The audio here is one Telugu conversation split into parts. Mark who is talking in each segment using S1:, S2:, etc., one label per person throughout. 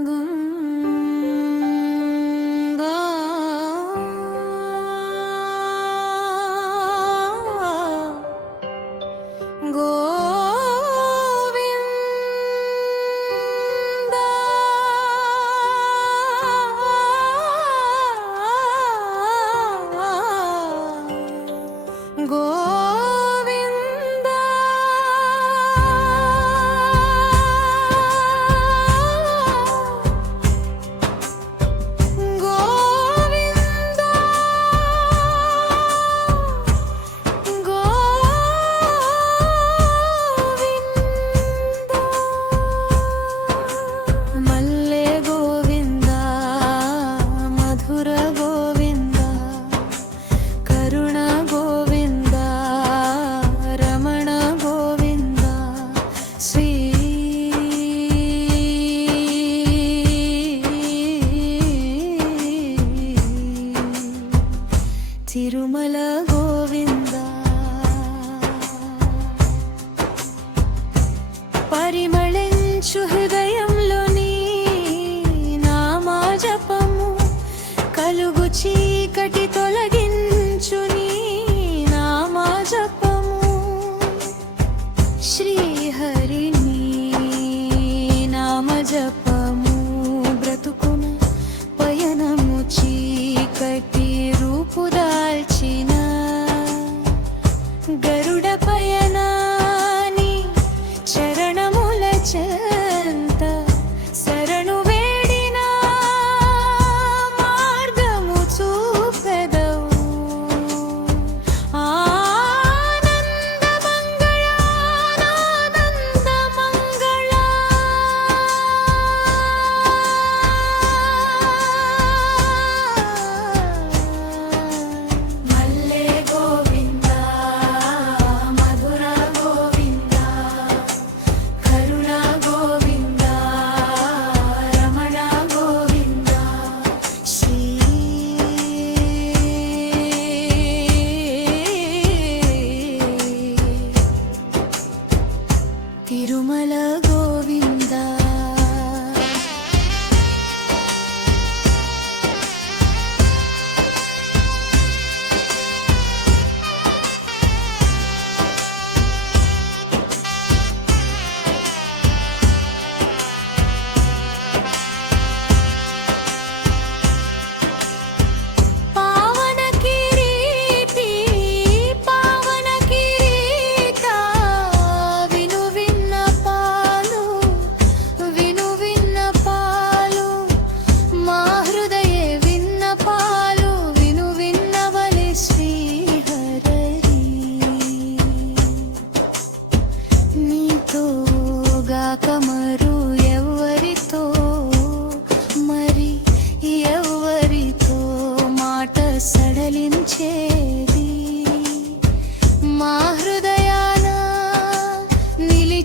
S1: gun achieve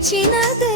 S1: నిలిచినదు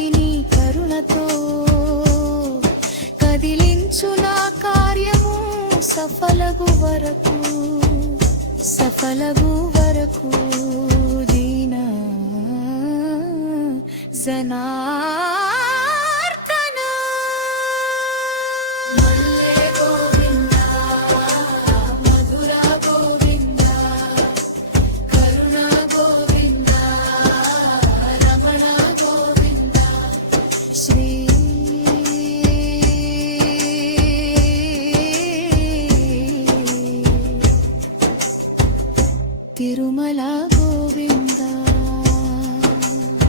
S1: శాంతి నీ కరుణతో కార్యము సఫలగు వరకు సఫలగు వరకు దీనా జనా. తిరుమల గోవింద